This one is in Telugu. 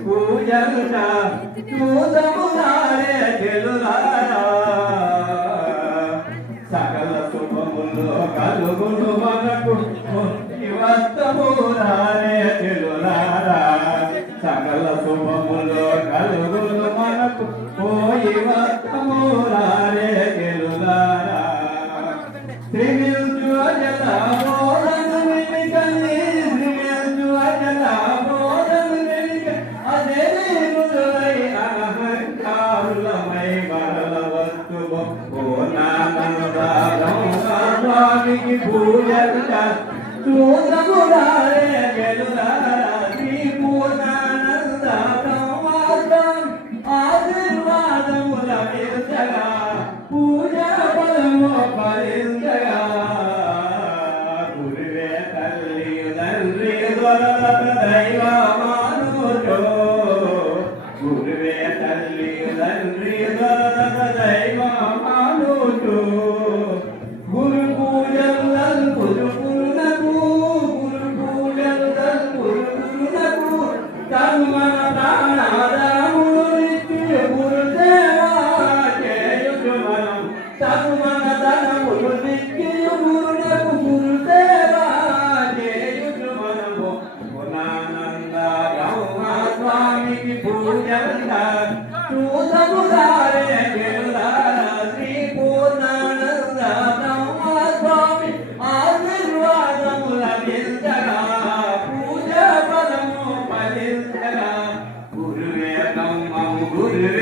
పూజలుట చూదములారే తెలులారా సకల శుభములు కలుగును మనకు వస్తములారే తెలులారా సకల శుభములు కలుగును మనకు పోయి వస్తములారే తెలులారా త్రిమిల్చు అజల మోదను వినికని త్రిమిల్చు అజల మోదను వినిక అదే ముదులై అహంకారులమై మరల వస్తువు పూర్ణానందానికి పూజలుట చూదములారే గెలులారా శ్రీ పూర్ణానంద బ్రహ్మాస్తం ఆశీర్వాదముల విరుచగా పూజా ఫలము ఫలించగా గురువే తల్లి తండ్రి దొరల దైవమానుజో గురువే తల్లి తండ్రి దొరల దైవమానుజో గురు పూజలు గురునకు గురు పూజలు గురునకు తన్మన ప్రాణాదాముడు నిత్య గురుదేవా చేయుచు మనం తన్మన ధనములు నిత్య గురునకు గురుదేవా చేయుచు మనము గుణానంద బ్రహ్మస్వామికి పూజంట చూదములారే గెలులారా శ్రీ పూర్ణానంద బ్రహ్మస్వామి ఆశీర్వాదముల వింతగా పూజ ఫలము ఫలించగా గురువే బ్రహ్మము గురువే